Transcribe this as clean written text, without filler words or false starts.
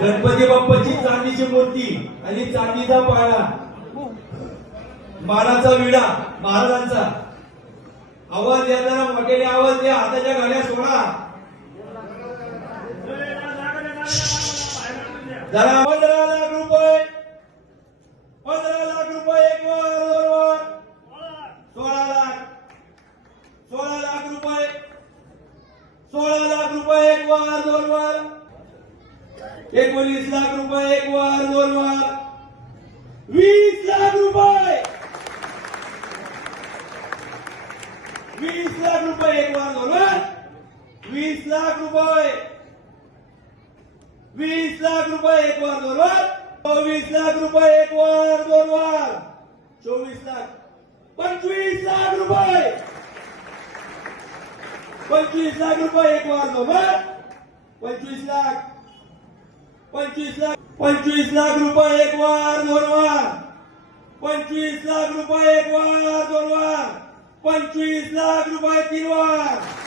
गणपती बाप्पाची चांदीची मूर्ती आणि चांदीचा पाळणा, मानाचा विडा महाराजांचा. आवाज येताना मोठ्याने आवाज द्या. हाताच्या गाड्या सोडा. जरा 15 लाख रुपये, 15 लाख रुपये एक वर दोन वर, 16 लाख, 16 लाख रुपये, 16 लाख रुपये एक वर दोन वर, 19 लाख रुपये एक वर दोन वर, 20 लाख रुपये, 20 लाख रुपये एक वर दोन वर, 20 लाख रुपये, 20 लाख रुपये एक वर दोन वर, 24 लाख रुपये एक वर दोन वर, 24 लाख, 25 लाख रुपये, 25 लाख रुपये एक वर दोन वर, 25 लाख, 25 लाख, 25 लाख रुपये एक वर दोन वर, 25 लाख रुपये एक वर दोन वर, 25 लाख रुपये तीन वर.